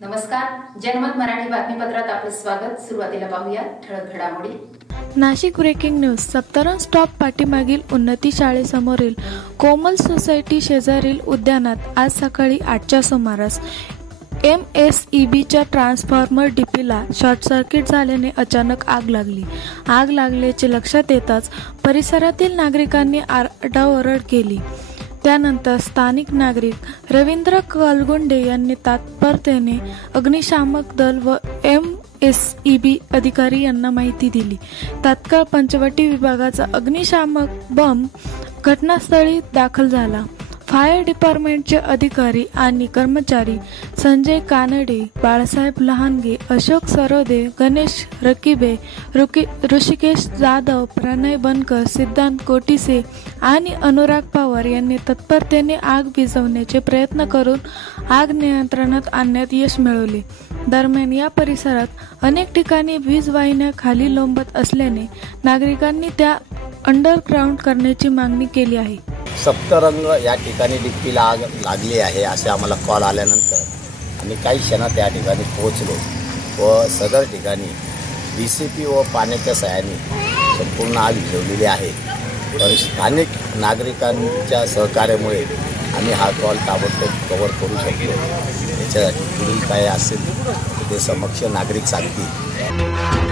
नमस्कार, जनमत मराठी बातमीपत्रात आपले स्वागत। सुरुवातीला पाहूया ठळक घडामोडी। Nashik breaking news. सप्तरण स्टॉप पाठीमागील उन्नती शाळेसमोरील कोमल सोसायटी शेजारील उद्यानात आज सकाळी 8च्या सुमारास MSEBच्या ट्रान्सफॉर्मर डीपीला शॉर्ट सर्किट झाल्याने अचानक आग लागली। आग लागल्याचे लक्षात येताच परिसरातील नागरिकांनी आरडाओरड केली। त्यानंतर स्थानिक नागरिक रवींद्र कलगुंडे यांनी तात्परतेने अग्निशामक दल व MSEB अधिकारी यांना माहिती दिली। तात्काळ पंचवटी विभागाचा अग्निशामक बंब घटनास्थळी दाखल झाला। फायर डिपार्टमेंटचे अधिकारी आणि कर्मचारी संजय कानडे, बाळासाहेब लहानगे, अशोक सरोदे, गणेश रकीबे, ऋषिकेश जाधव, प्रणय बनकर, सिद्धांत कोटिसे आणि अनुराग पवार यांनी तत्परतेने आग विझवण्याचे प्रयत्न करून आग नियंत्रणात आणण्यात यश मिळवले। दरम्यान या परिसरात अनेक ठिकाणी वीज वाहिन्या खाली लोंबत असल्याने नागरिकांनी त्या अंडरग्राउंड करण्याची मागणी केली आहे। सप्तरंग या ठिकाणी डिप्पीला आग लागली आहे असे आम्हाला कॉल आल्यानंतर आम्ही काही क्षणात त्या ठिकाणी पोहोचलो व सदर ठिकाणी DCP व पाण्याच्या सहाय्याने संपूर्ण आग विझवलेली आहे। पण स्थानिक नागरिकांच्या सहकार्यामुळे आम्ही हा कॉल ताबडतोब कव्हर करू शकलो। याच्यासाठी पुढील काय असेल ते समक्ष नागरिक सांगतील।